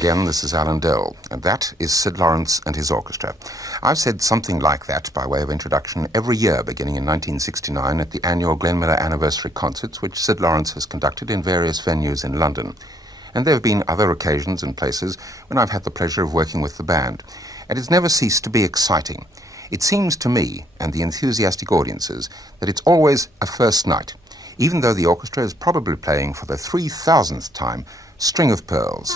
again. This is Alan Dell, and that is Syd Lawrence and his orchestra. I've said something like that by way of introduction every year beginning in 1969 at the annual Glen Miller anniversary concerts, which Syd Lawrence has conducted in various venues in London. And there have been other occasions and places when I've had the pleasure of working with the band. And it's never ceased to be exciting. It seems to me, and the enthusiastic audiences, that it's always a first night, even though the orchestra is probably playing for the 3,000th time String of Pearls.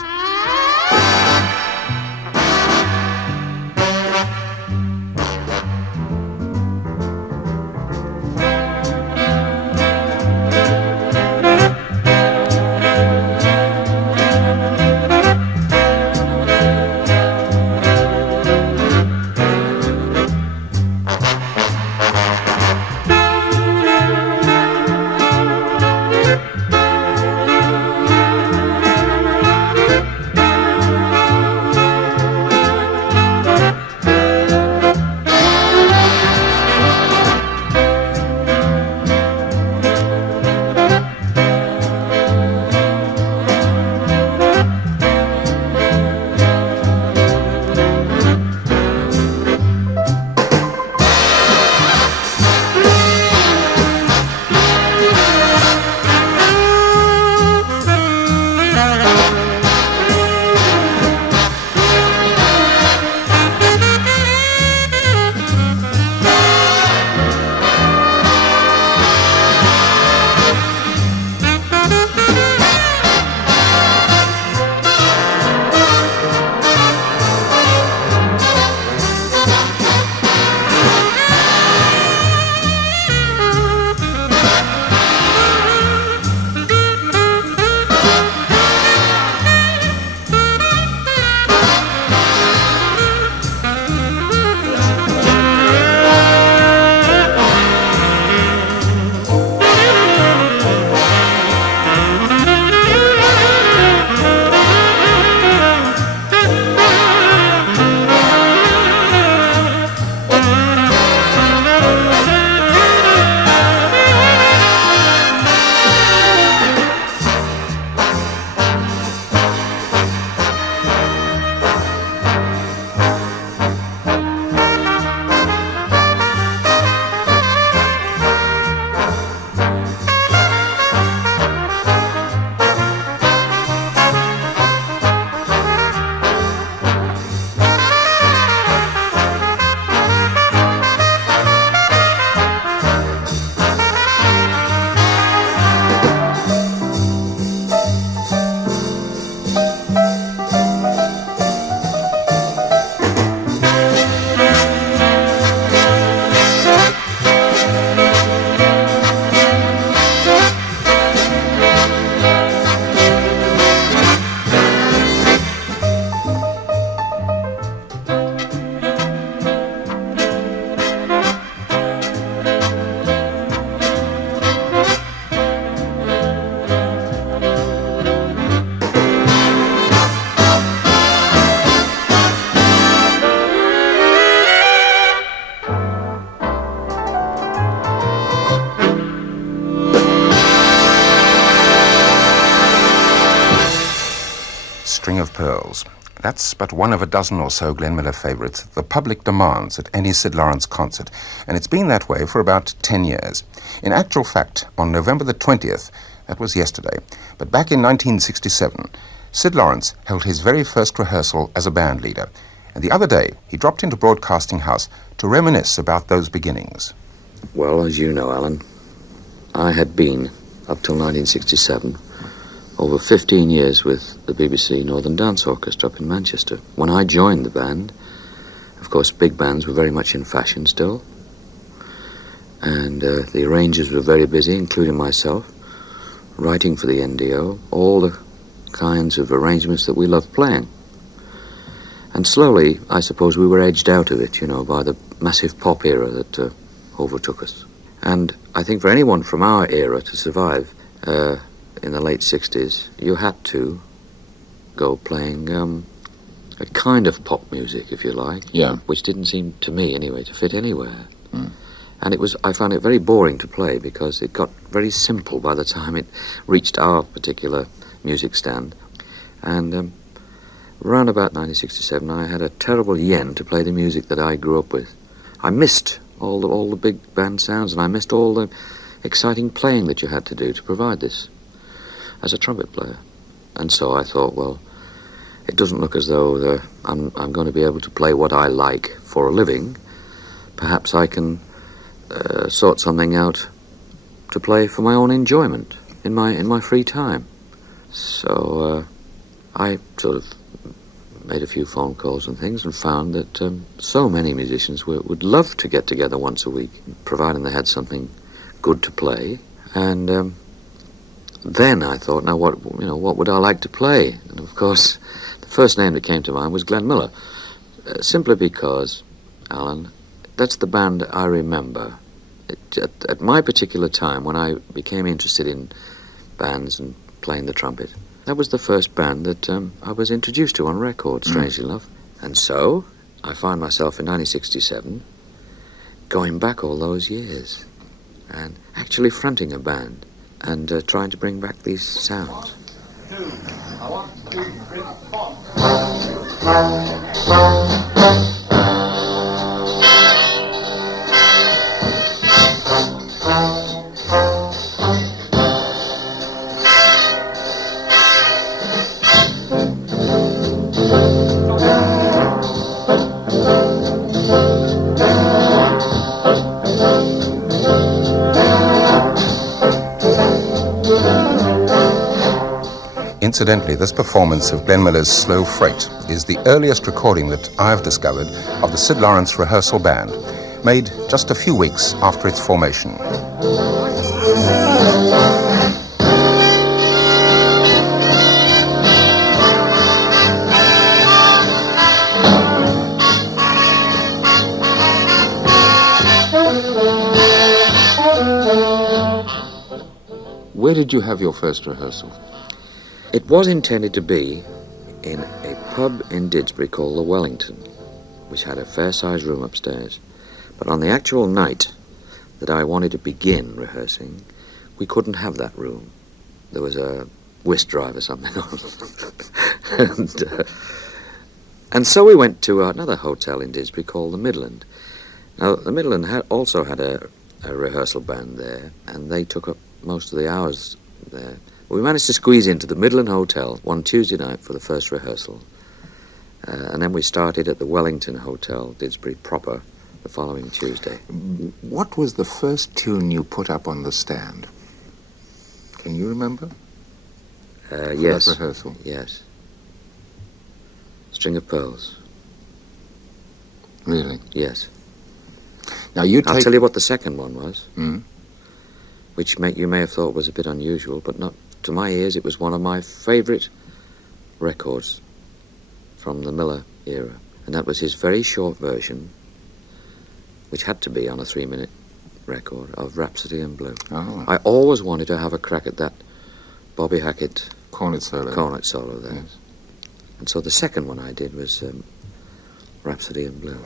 String of Pearls. That's but one of a dozen or so Glen Miller favourites the public demands at any Syd Lawrence concert, and it's been that way for about 10 years. In actual fact, on November the 20th, that was yesterday, but back in 1967, Syd Lawrence held his very first rehearsal as a band leader, and the other day he dropped into Broadcasting House to reminisce about those beginnings. Well, as you know, Alan, I had been, up till 1967, over 15 years with the BBC Northern Dance Orchestra up in Manchester. When I joined the band, of course, big bands were very much in fashion still, and the arrangers were very busy, including myself, writing for the NDO, all the kinds of arrangements that we loved playing. And slowly, I suppose we were edged out of it, by the massive pop era that overtook us. And I think for anyone from our era to survive in the late 60s, you had to go playing a kind of pop music, if you like, which didn't seem, to me anyway, to fit anywhere. And I found it very boring to play because it got very simple by the time it reached our particular music stand. And Around about 1967, I had a terrible yen to play the music that I grew up with. I missed all the big band sounds, and I missed all the exciting playing that you had to do to provide this as a trumpet player. And so I thought, well, it doesn't look as though I'm going to be able to play what I like for a living. Perhaps I can sort something out to play for my own enjoyment in my free time. So I sort of made a few phone calls and things and found that so many musicians would love to get together once a week, providing they had something good to play. And then I thought, now what would I like to play? And of course, the first name that came to mind was Glen Miller, simply because, Alan, that's the band I remember. At my particular time, when I became interested in bands and playing the trumpet, that was the first band that I was introduced to on record, strangely enough. And so I find myself in 1967 going back all those years and actually fronting a band and trying to bring back these sounds. 2, 1, 2, 3, 4. Incidentally, this performance of Glen Miller's Slow Freight is the earliest recording that I've discovered of the Syd Lawrence Rehearsal Band, made just a few weeks after its formation. Where did you have your first rehearsal? It was intended to be in a pub in Didsbury called the Wellington, which had a fair-sized room upstairs. But on the actual night that I wanted to begin rehearsing, we couldn't have that room. There was a whisk drive or something on. And so we went to another hotel in Didsbury called the Midland. Now, the Midland also had a rehearsal band there, and they took up most of the hours there. We managed to squeeze into the Midland Hotel one Tuesday night for the first rehearsal. And then we started at the Wellington Hotel, Didsbury proper, the following Tuesday. What was the first tune you put up on the stand? Can you remember? Yes. That rehearsal? Yes. String of Pearls. Really? Yes. Now you I'll tell you what the second one was, which you may have thought was a bit unusual, but not to my ears. It was one of my favourite records from the Miller era, and that was his very short version, which had to be on a 3-minute record, of Rhapsody in Blue. Oh. I always wanted to have a crack at that Bobby Hackett cornet solo there. Yes. And so the second one I did was Rhapsody in Blue.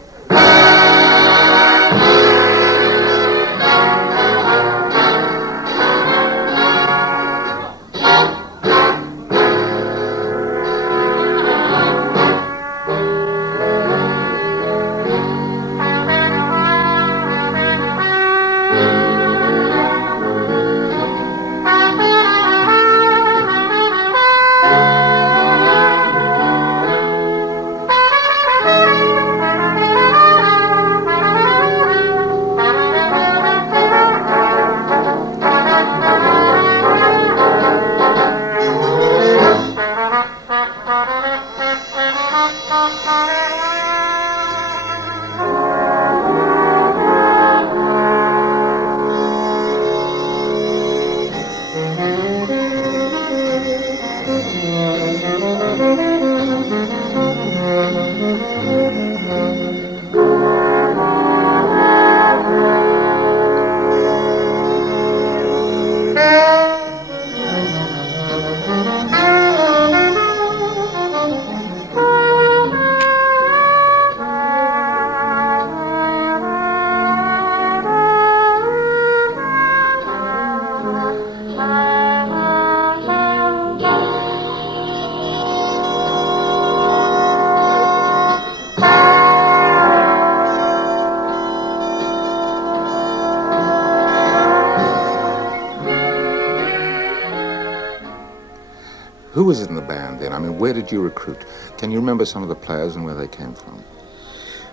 Who was in the band then? I mean, where did you recruit? Can you remember some of the players and where they came from?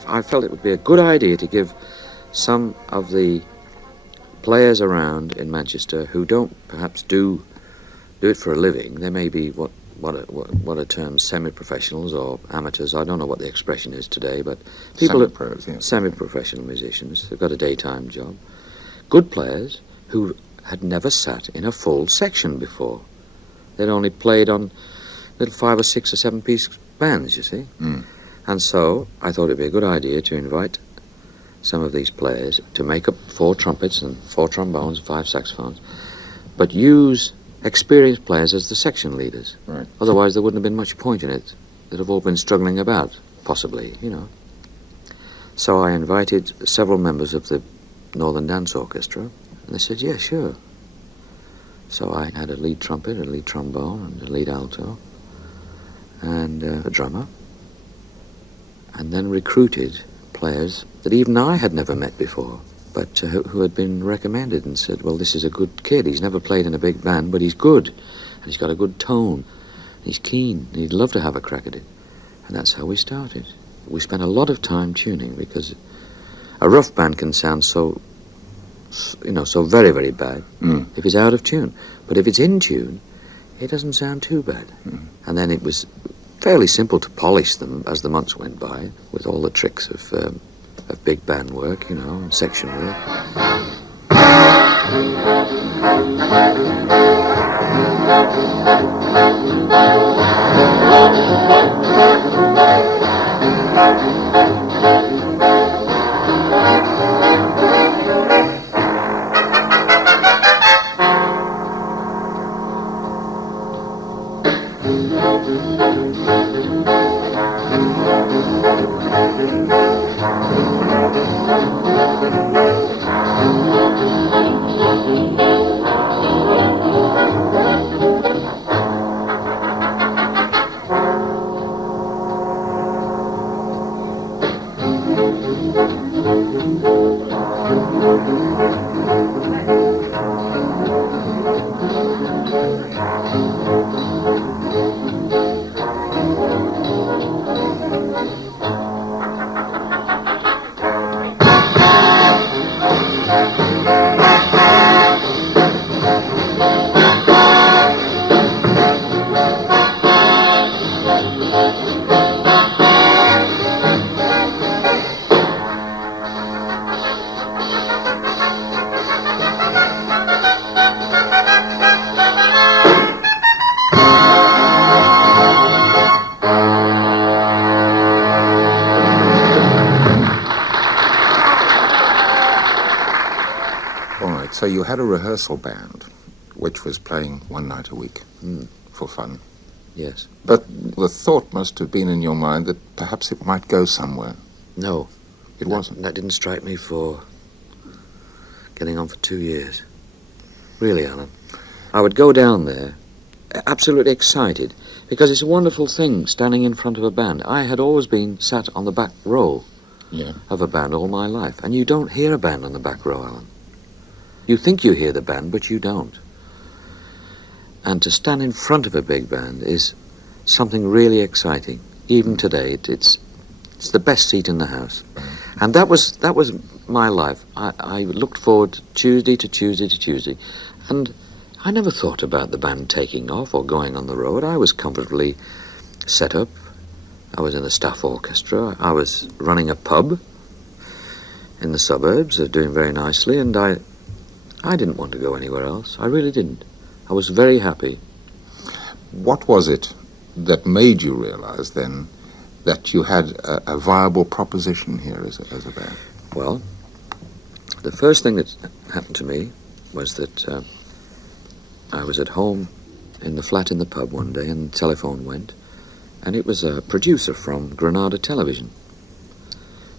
I felt it would be a good idea to give some of the players around in Manchester who don't perhaps do it for a living. They may be what are termed semi-professionals or amateurs. I don't know what the expression is today, but people Semi-pros, yes. Semi-professional musicians. They've got a daytime job. Good players who had never sat in a full section before. They'd only played on little 5 or 6 or 7 piece bands, you see. Mm. And so I thought it'd be a good idea to invite some of these players to make up 4 trumpets and 4 trombones, 5 saxophones, but use experienced players as the section leaders. Right. Otherwise there wouldn't have been much point in it. They'd have all been struggling about, possibly, you know. So I invited several members of the Northern Dance Orchestra, and they said, yeah, sure. So I had a lead trumpet, a lead trombone, and a lead alto, and a drummer, and then recruited players that even I had never met before, but who had been recommended and said, well, this is a good kid. He's never played in a big band, but he's good, and he's got a good tone. He's keen, and he'd love to have a crack at it. And that's how we started. We spent a lot of time tuning, because a rough band can sound so very, very bad if it's out of tune. But if it's in tune, it doesn't sound too bad. And then it was fairly simple to polish them as the months went by, with all the tricks of big band work, you know, and section work. So you had a rehearsal band, which was playing one night a week for fun. Yes. But the thought must have been in your mind that perhaps it might go somewhere. No. It wasn't? That didn't strike me for getting on for 2 years. Really, Alan. I would go down there absolutely excited, because it's a wonderful thing standing in front of a band. I had always been sat on the back row of a band all my life, and you don't hear a band on the back row, Alan. You think you hear the band, but you don't. And to stand in front of a big band is something really exciting. Even today, it's the best seat in the house. And that was my life. I looked forward Tuesday to Tuesday to Tuesday, and I never thought about the band taking off or going on the road. I was comfortably set up. I was in the staff orchestra. I was running a pub in the suburbs, doing very nicely, and I didn't want to go anywhere else. I really didn't. I was very happy. What was it that made you realize then that you had a viable proposition here as a band? Well, the first thing that happened to me was that I was at home in the flat in the pub one day, and the telephone went, and it was a producer from Granada Television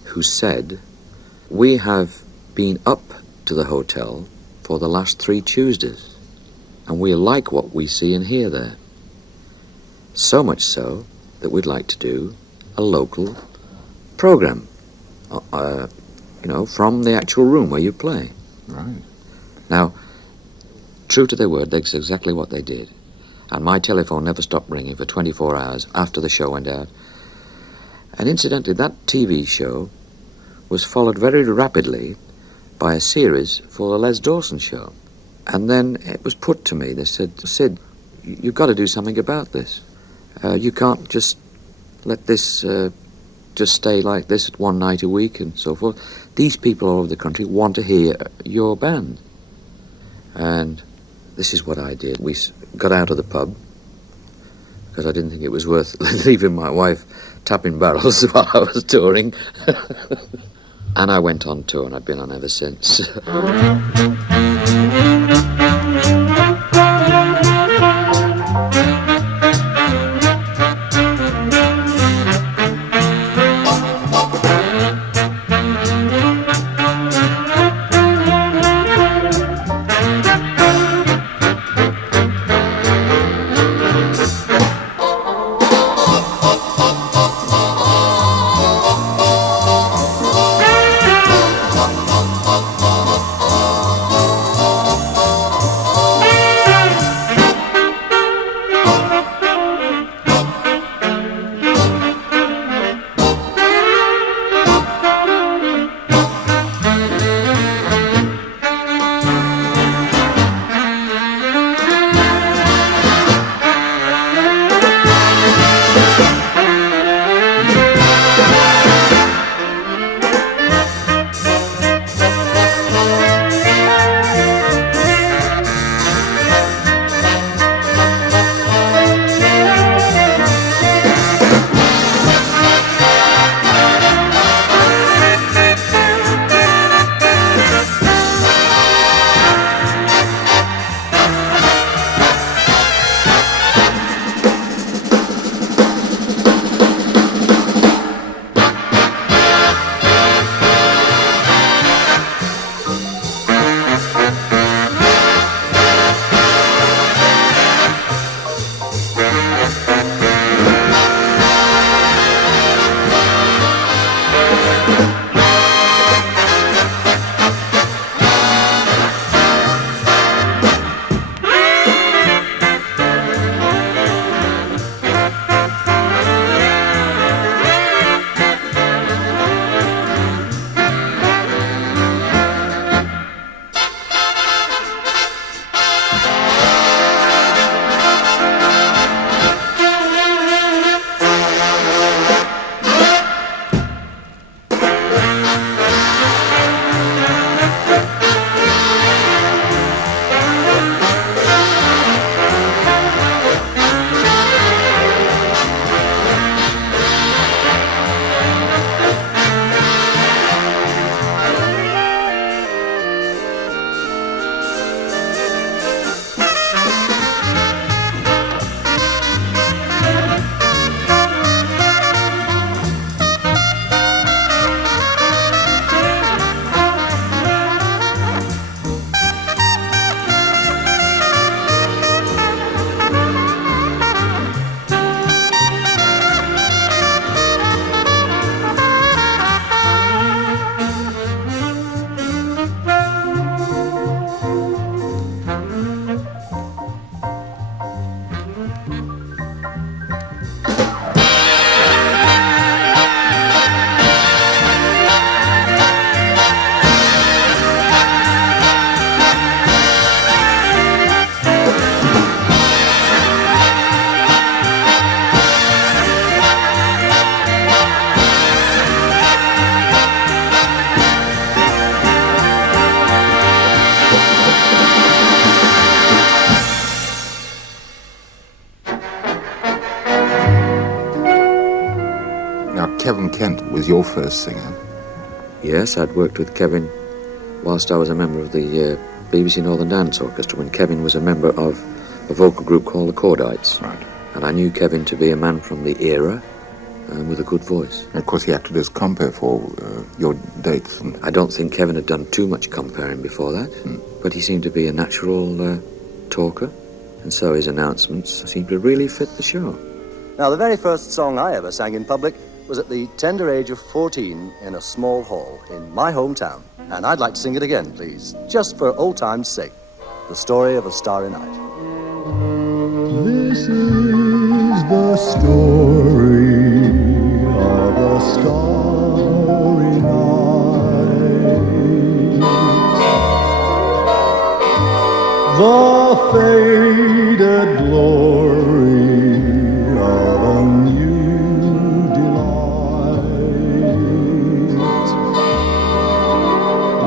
who said, "We have been up to the hotel for the last 3 Tuesdays, and we like what we see and hear there. So much so that we'd like to do a local program, from the actual room where you play." Right. Now, true to their word, that's exactly what they did. And my telephone never stopped ringing for 24 hours after the show went out. And incidentally, that TV show was followed very rapidly by a series for the Les Dawson show. And then it was put to me, they said, Syd, you've got to do something about this. You can't just let this just stay like this at one night a week and so forth. These people all over the country want to hear your band. And this is what I did. We got out of the pub because I didn't think it was worth leaving my wife tapping barrels while I was touring. And I went on tour, and I've been on ever since. Kevin Kent was your first singer. Yes, I'd worked with Kevin whilst I was a member of the BBC Northern Dance Orchestra, when Kevin was a member of a vocal group called the Cordites. Right. And I knew Kevin to be a man from the era and with a good voice. And of course, he acted as compere for your dates. And I don't think Kevin had done too much comparing before that, but he seemed to be a natural talker, and so his announcements seemed to really fit the show. Now, the very first song I ever sang in public was at the tender age of 14 in a small hall in my hometown. And I'd like to sing it again, please, just for old time's sake. The Story of a Starry Night. is the story of a starry night. The faded glory of a new delight.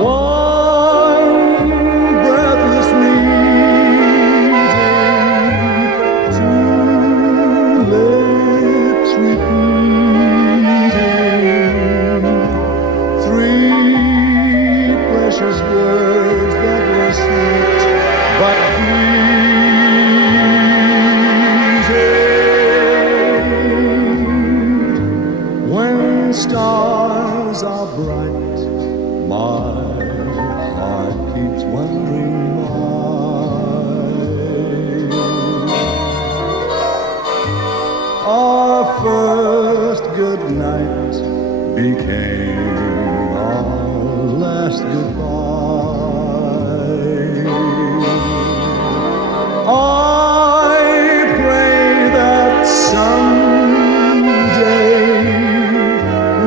One breathless meeting, two lips repeating, three precious words that were sweet but fleeting. When stars are bright, my heart keeps wondering why. Our first good night became our last goodbye. I pray that someday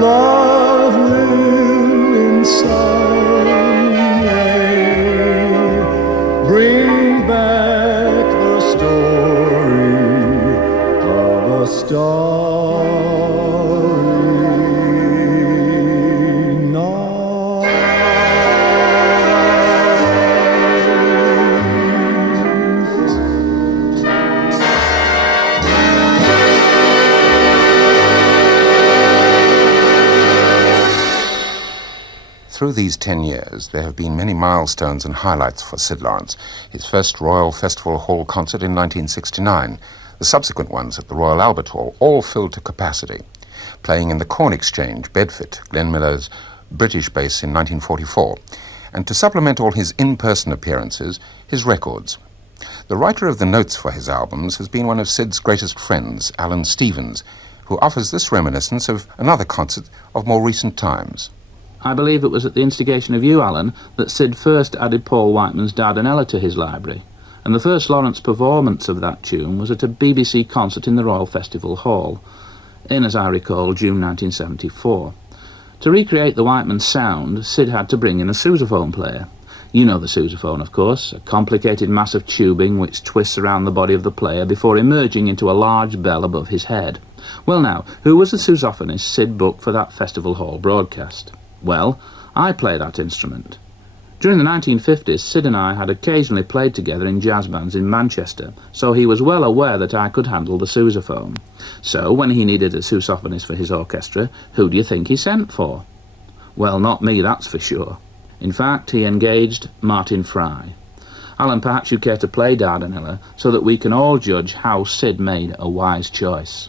love will in some way bring back the story of a starry night. Through these 10 years, there have been many milestones and highlights for Syd Lawrence. His first Royal Festival Hall concert in 1969, the subsequent ones at the Royal Albert Hall, all filled to capacity. Playing in the Corn Exchange, Bedford, Glen Miller's British base in 1944, and to supplement all his in-person appearances, his records. The writer of the notes for his albums has been one of Syd's greatest friends, Alan Stevens, who offers this reminiscence of another concert of more recent times. I believe it was at the instigation of you, Alan, that Syd first added Paul Whiteman's Dardanella to his library, and the first Lawrence performance of that tune was at a BBC concert in the Royal Festival Hall, in, as I recall, June 1974. To recreate the Whiteman sound, Syd had to bring in a sousaphone player. You know the sousaphone, of course, a complicated mass of tubing which twists around the body of the player before emerging into a large bell above his head. Well now, who was the sousaphonist Syd booked for that Festival Hall broadcast? Well, I play that instrument. During the 1950s, Syd and I had occasionally played together in jazz bands in Manchester, so he was well aware that I could handle the sousaphone. So, when he needed a sousaphonist for his orchestra, who do you think he sent for? Well, not me, that's for sure. In fact, he engaged Martin Fry. Alan, perhaps you care to play Dardanella, so that we can all judge how Syd made a wise choice.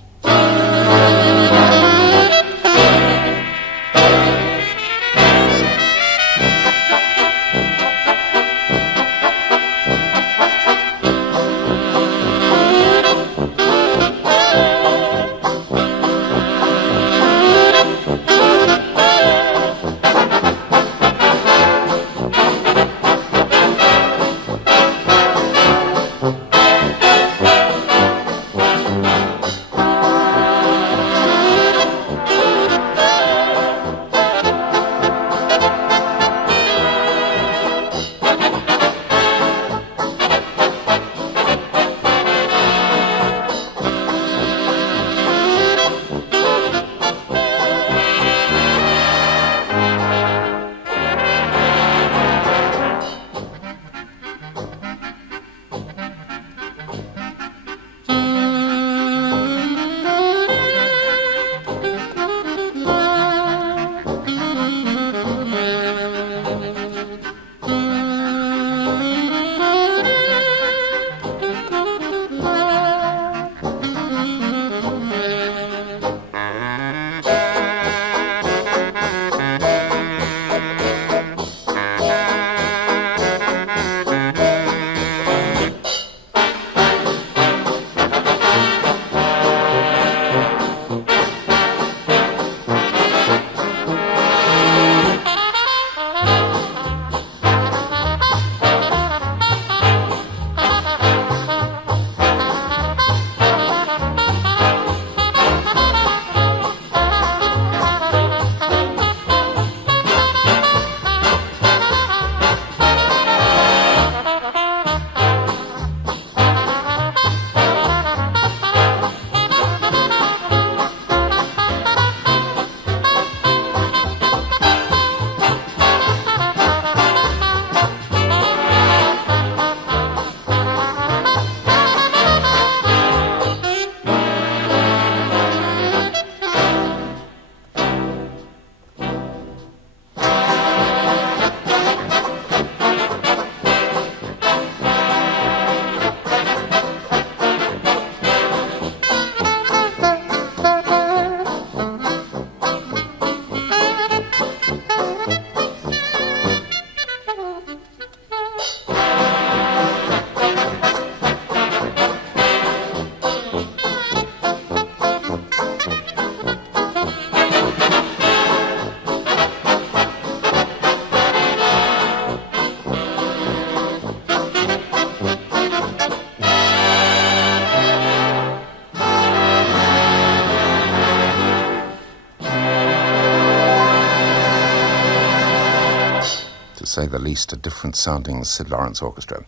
say the least, a different-sounding Syd Lawrence orchestra.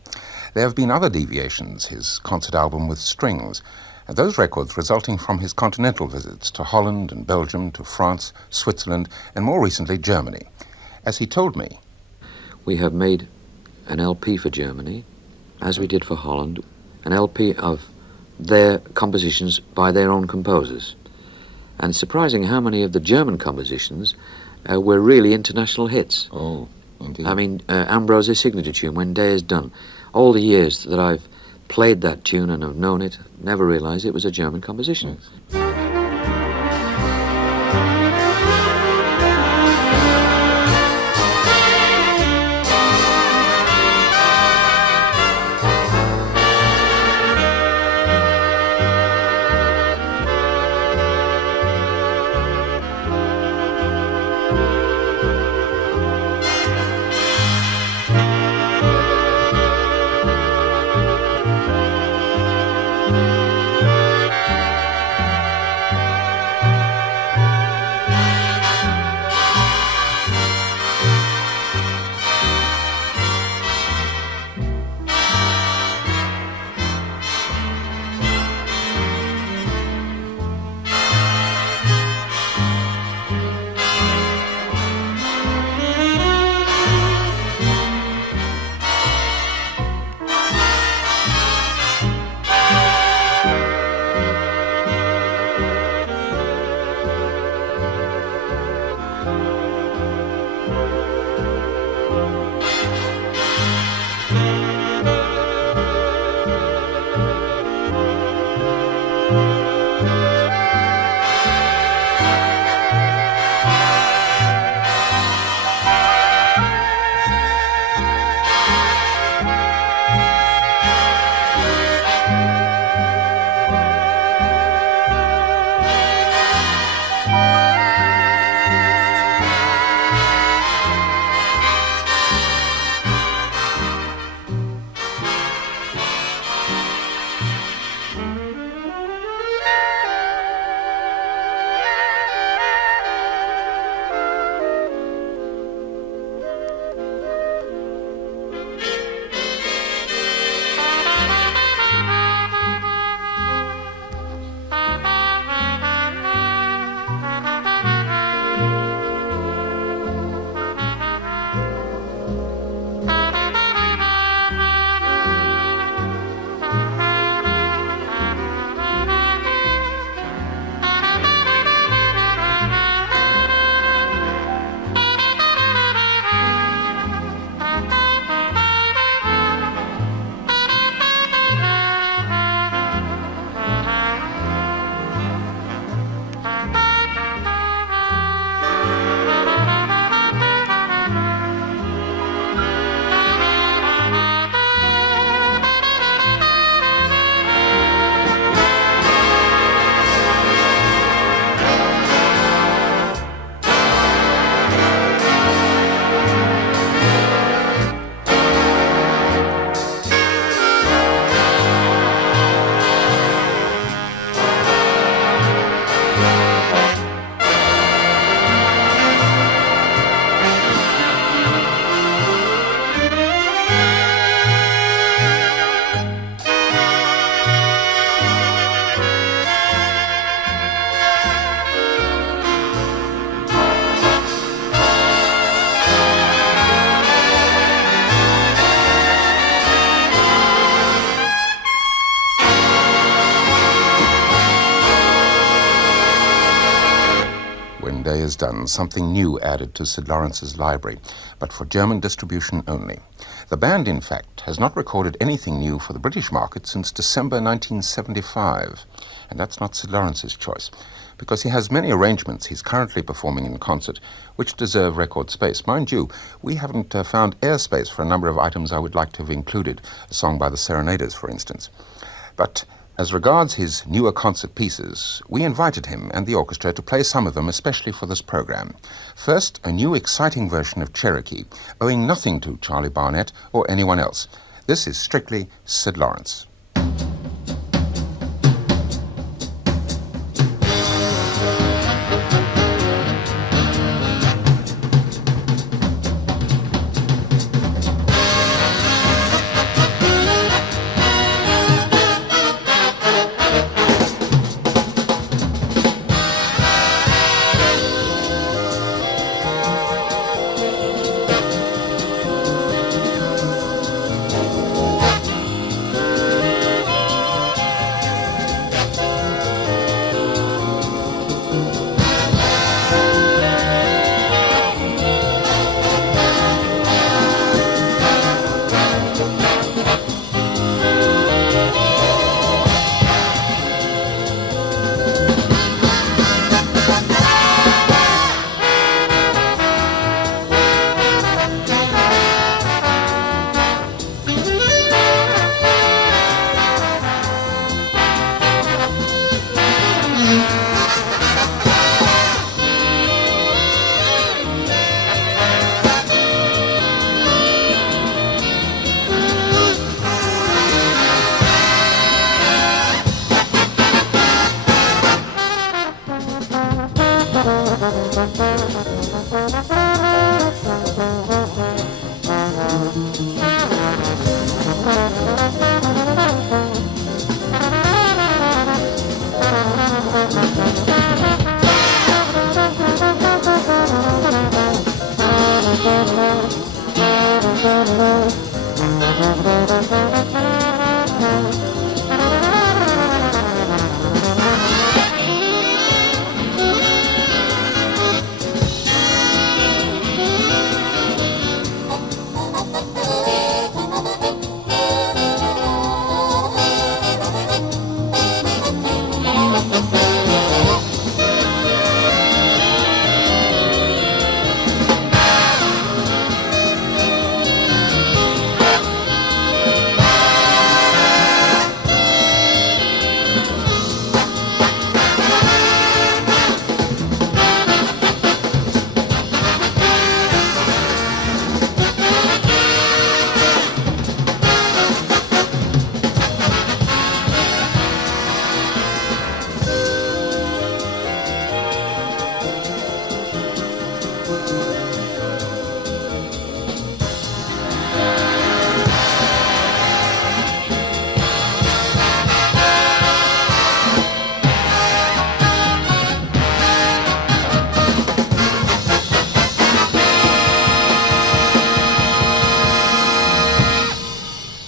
There have been other deviations, his concert album with strings, and those records resulting from his continental visits to Holland and Belgium, to France, Switzerland, and more recently Germany. As he told me, we have made an LP for Germany, as we did for Holland, an LP of their compositions by their own composers. And it's surprising how many of the German compositions were really international hits. oh, indeed. I mean, Ambrose's signature tune, When Day Is Done. All the years that I've played that tune and have known it, never realised it was a German composition. Yes. Day is Done, something new added to Syd Lawrence's library, but for German distribution only. The band, in fact, has not recorded anything new for the British market since December 1975, and that's not Syd Lawrence's choice, because he has many arrangements he's currently performing in concert, which deserve record space. Mind you, we haven't found airspace for a number of items I would like to have included, a song by the Serenaders, for instance. But as regards his newer concert pieces, we invited him and the orchestra to play some of them especially for this program. First, a new exciting version of Cherokee, owing nothing to Charlie Barnett or anyone else. This is strictly Syd Lawrence.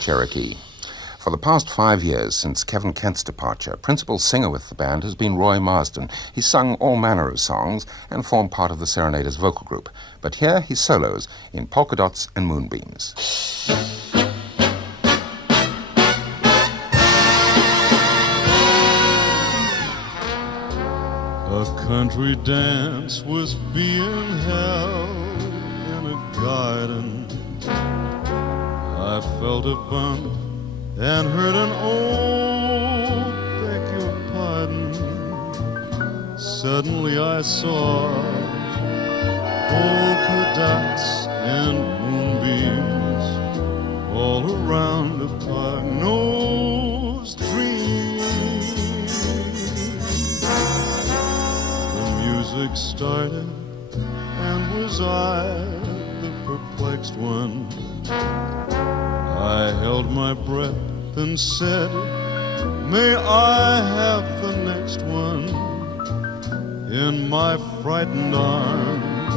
Cherokee. For the past 5 years, since Kevin Kent's departure, principal singer with the band has been Roy Marsden. He's sung all manner of songs and formed part of the Serenaders vocal group. But here he solos in Polka Dots and Moonbeams. A country dance was being held in a garden. I felt a bump and heard an "oh, beg your pardon." Suddenly I saw polka dots and moonbeams all around a pug-nosed dream. The music started, and was I the perplexed one? I held my breath and said, "May I have the next one?" In my frightened arms,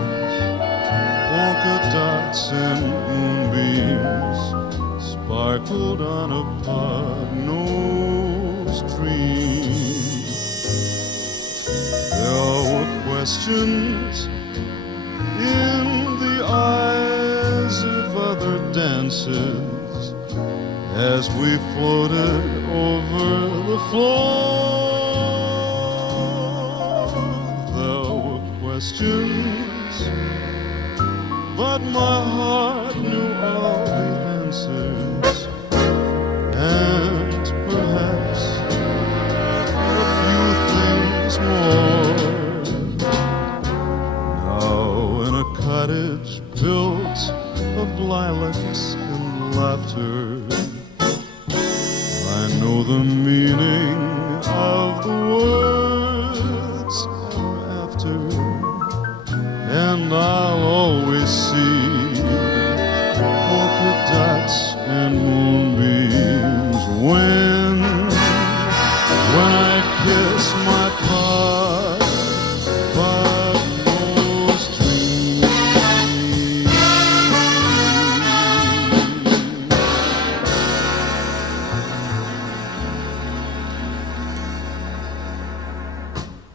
polka dots and moonbeams sparkled on a pug-nosed dream. There were questions in the eyes of other dancers as we floated over the floor. There were questions, but my heart knew all the answers, and perhaps a few things more. Now in a cottage built of lilacs and laughter, I know the meaning of the words ever after, and I'll always see polka dots and moonbeams when I kiss my pug-nosed dream.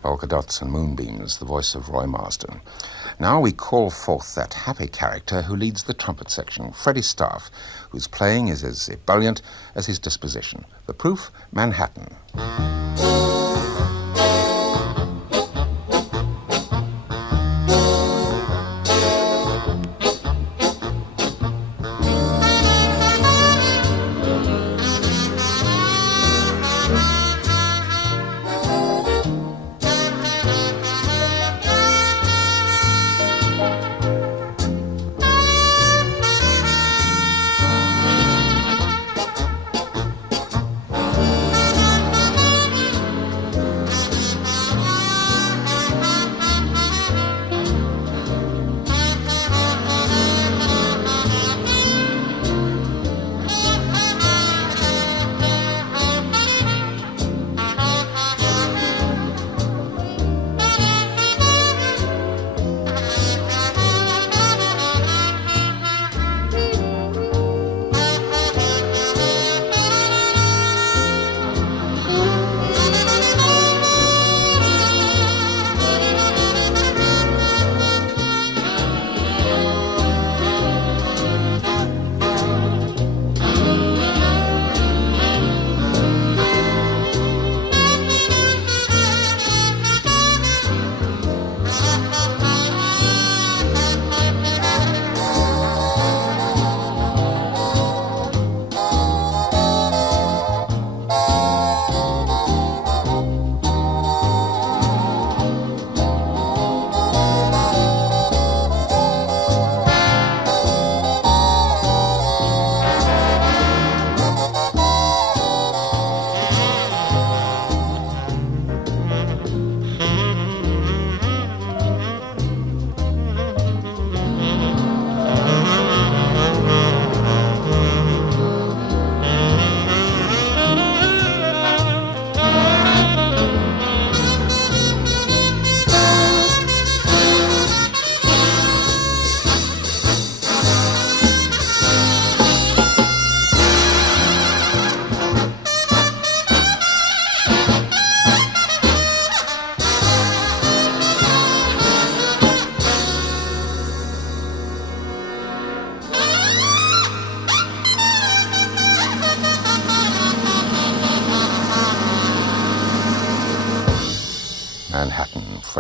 Polka Dots and Moonbeams, the voice of Roy Marsden. Now we call forth that happy character who leads the trumpet section, Freddie Staff, whose playing is as ebullient as his disposition. The proof, Manhattan.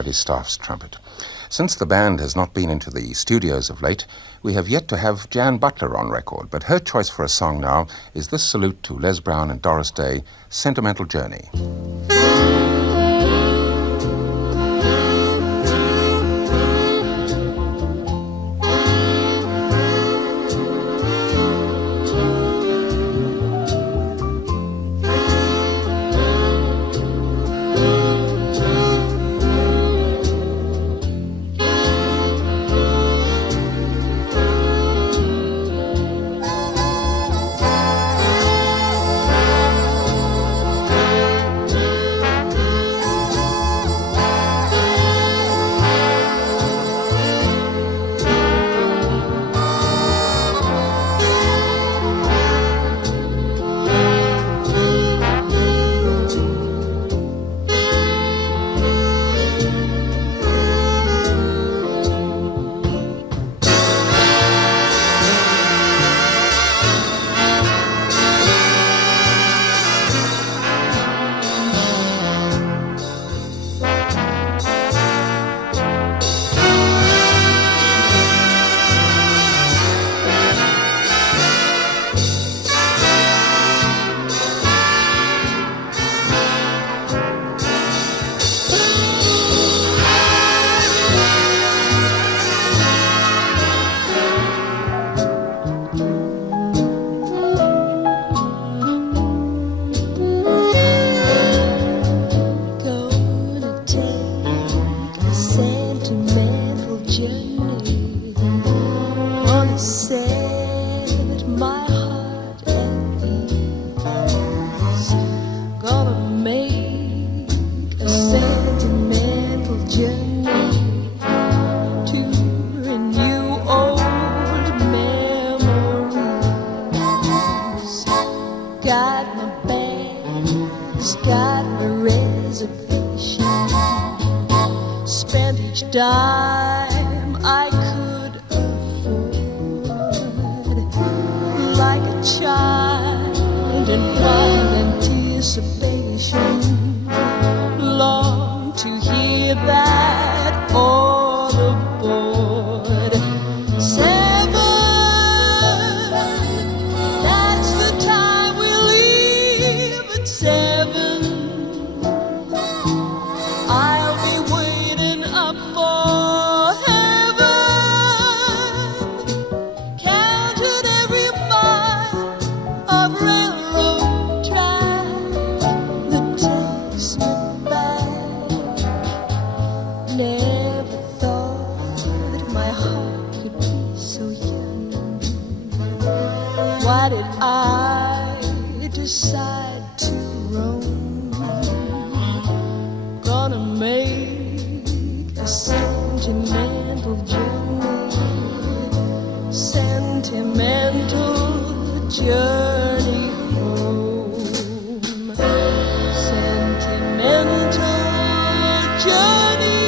his staff's trumpet. Since the band has not been into the studios of late, we have yet to have Jan Butler on record, but her choice for a song now is this salute to Les Brown and Doris Day, Sentimental Journey. Dime I could afford, like a child in blind anticipation, long to hear that all aboard. 7, that's the time we leave at 7. I'll be waiting up for heaven, counting every mile of railroad track that takes me back. Never thought my heart could be so young. Why did I decide to roam? Gonna make a sentimental journey, sentimental journey home, sentimental journey.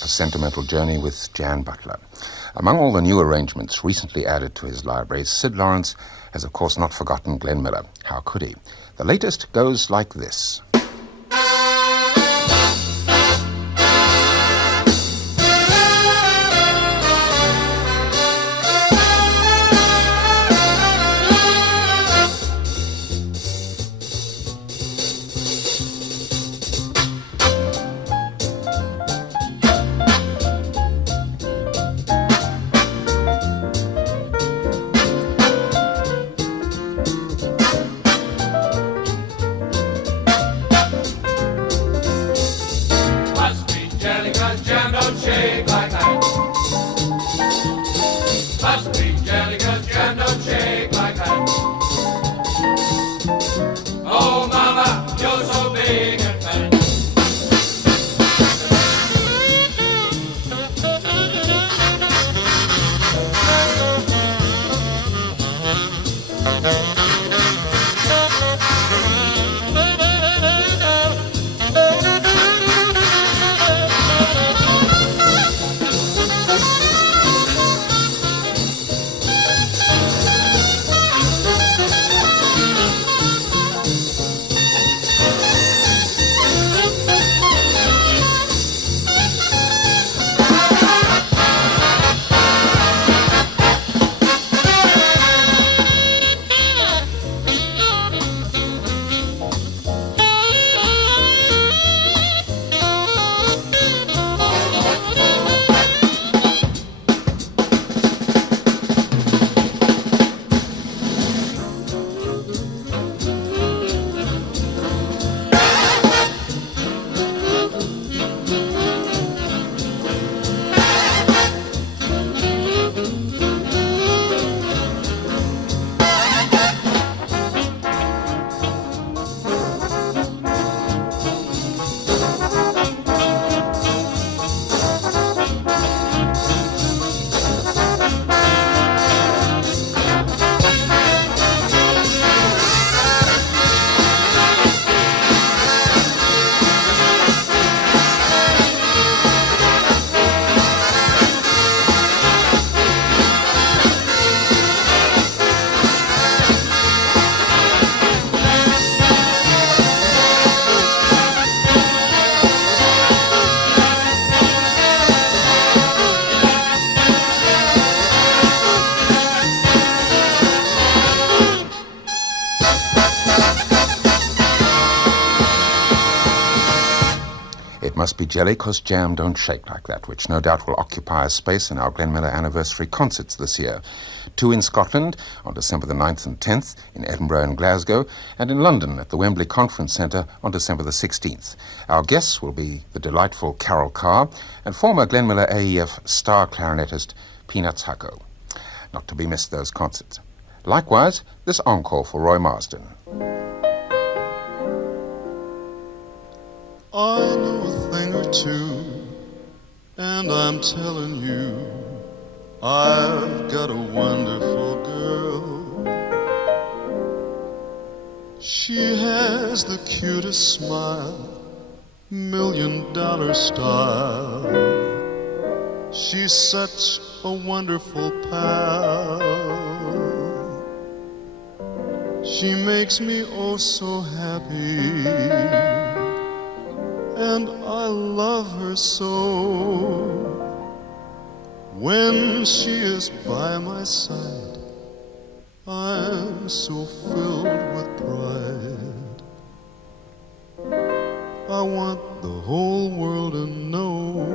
A Sentimental Journey with Jan Butler. Among all the new arrangements recently added to his library, Syd Lawrence has of course not forgotten Glen Miller. How could he? The latest goes like this. must be jelly, 'cause jam don't shake like that, which no doubt will occupy a space in our Glen Miller anniversary concerts this year. 2 in Scotland on December the 9th and 10th, in Edinburgh and Glasgow, and in London at the Wembley Conference Centre on December the 16th. Our guests will be the delightful Carol Carr and former Glen Miller AEF star clarinetist Peanuts Hucko. Not to be missed, those concerts. Likewise, this encore for Roy Marsden. I know a thing or two, and I'm telling you, I've got a wonderful girl. She has the cutest smile, $1,000,000 style. She's such a wonderful pal. She makes me oh so happy, and I love her so. When she is by my side, I'm so filled with pride. I want the whole world to know.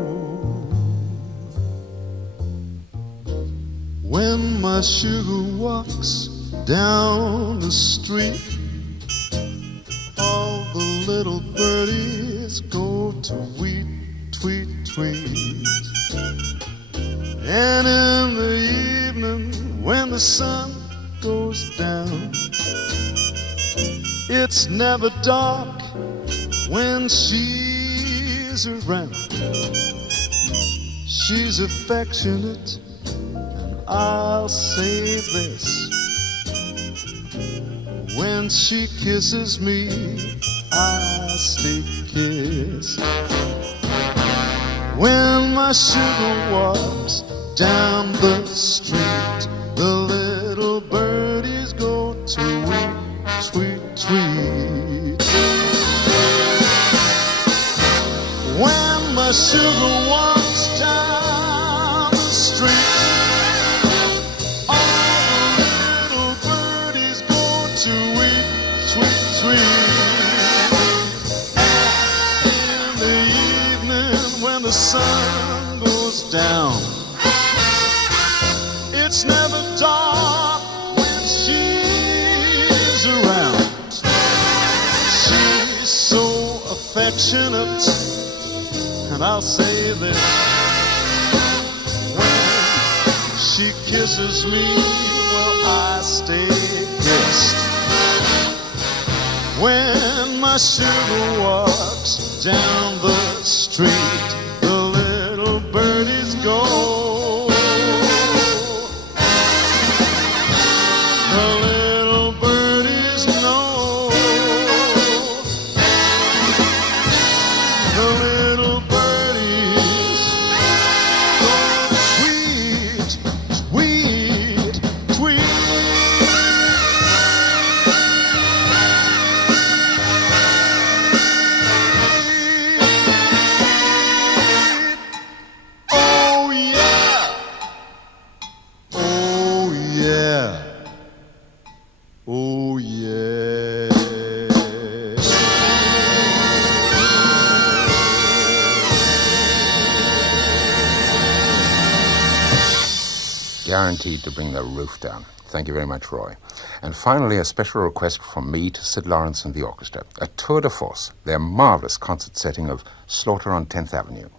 When my sugar walks down the street, all the little birdies go tweet, tweet, tweet. And in the evening, when the sun goes down, it's never dark when she's around. She's affectionate, and I'll say this: when she kisses me, I stay kissed. When my sugar walks down the street, the little birdies go tweet, tweet, tweet. When my sugar walks down the street, all the little birdies go tweet, tweet, tweet. And in the evening when the sun goes down, it's never dark when she's around. She's so affectionate, and I'll say this: when she kisses me, well, I stay kissed. When my sugar walks down the street, the little birdies go. Guaranteed to bring the roof down. Thank you very much, Roy. And finally, a special request from me to Syd Lawrence and the orchestra. A tour de force, their marvelous concert setting of Slaughter on 10th Avenue.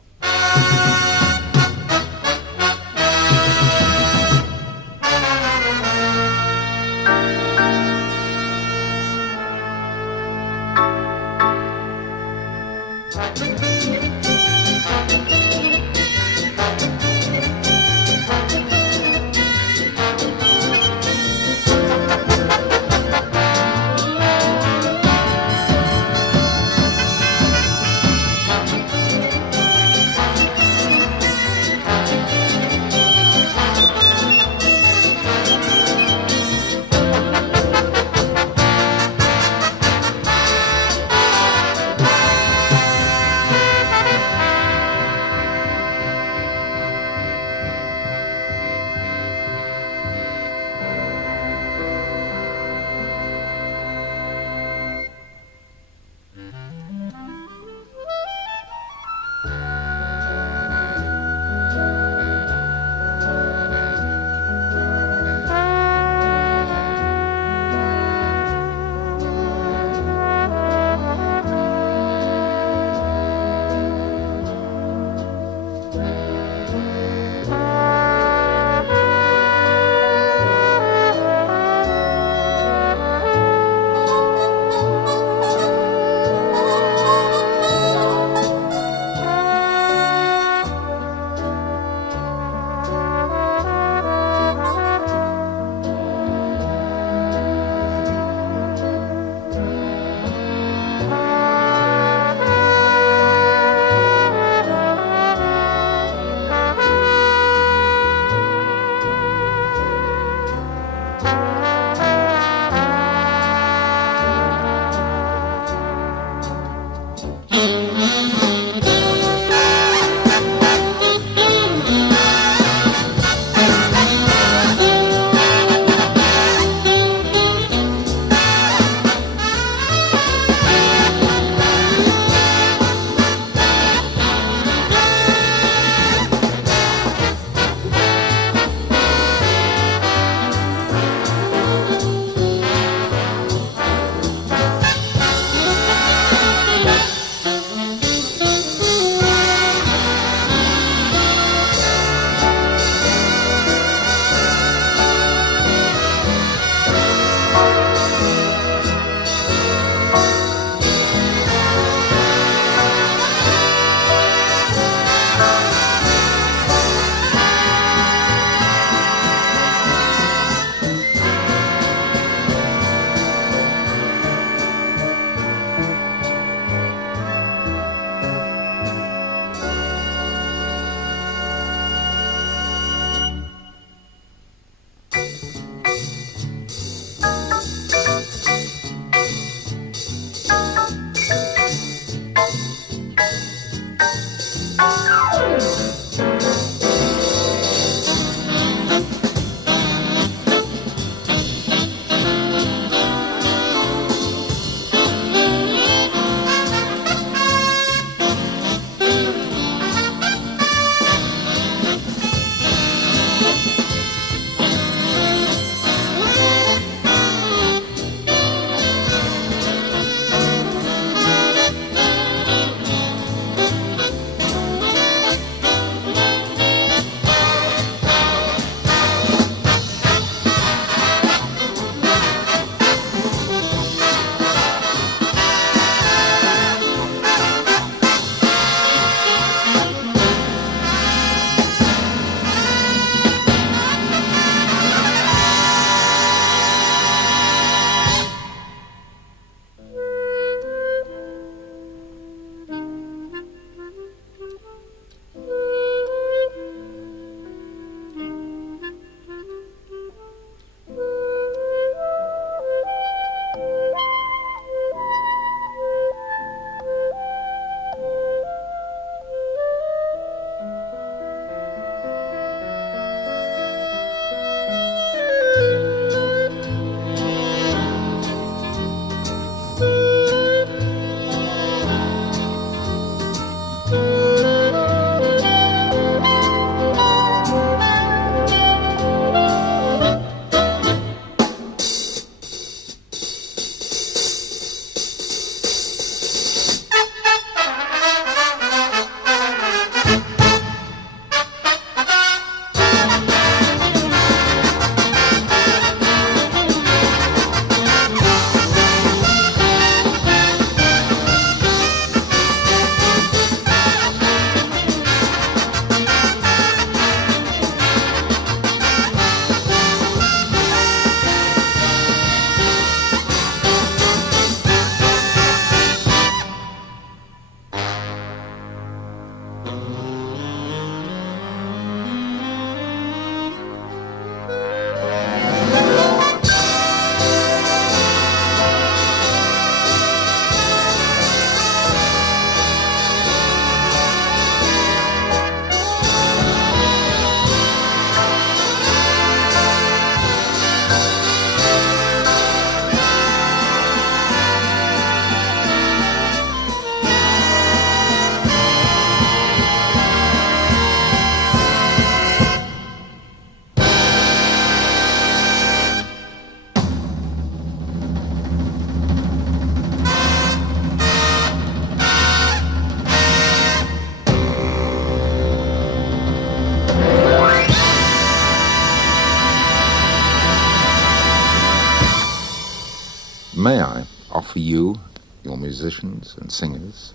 May I offer you, your musicians and singers,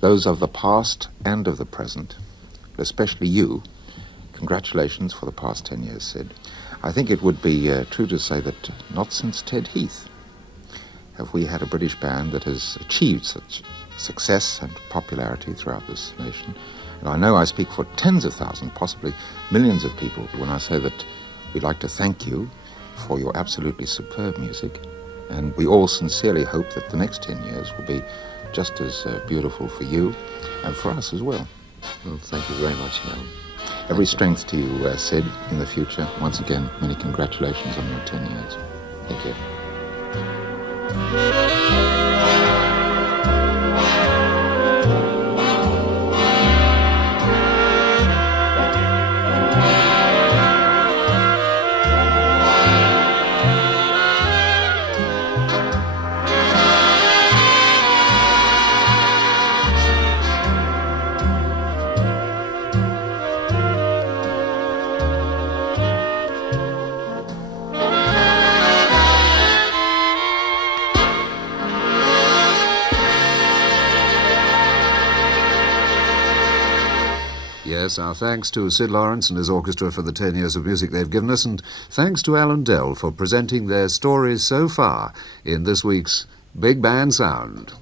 those of the past and of the present, especially you, congratulations for the past 10 years, Syd. I think it would be true to say that not since Ted Heath have we had a British band that has achieved such success and popularity throughout this nation. And I know I speak for tens of thousands, possibly millions of people, when I say that we'd like to thank you for your absolutely superb music. And we all sincerely hope that the next 10 years will be just as beautiful for you and for us as well. Well, thank you very much, Alan. Every strength to you, Syd, in the future. Once again, many congratulations on your 10 years. Thank you. Yes, our thanks to Syd Lawrence and his orchestra for the 10 years of music they've given us, and thanks to Alan Dell for presenting their stories so far in this week's Big Band Sound.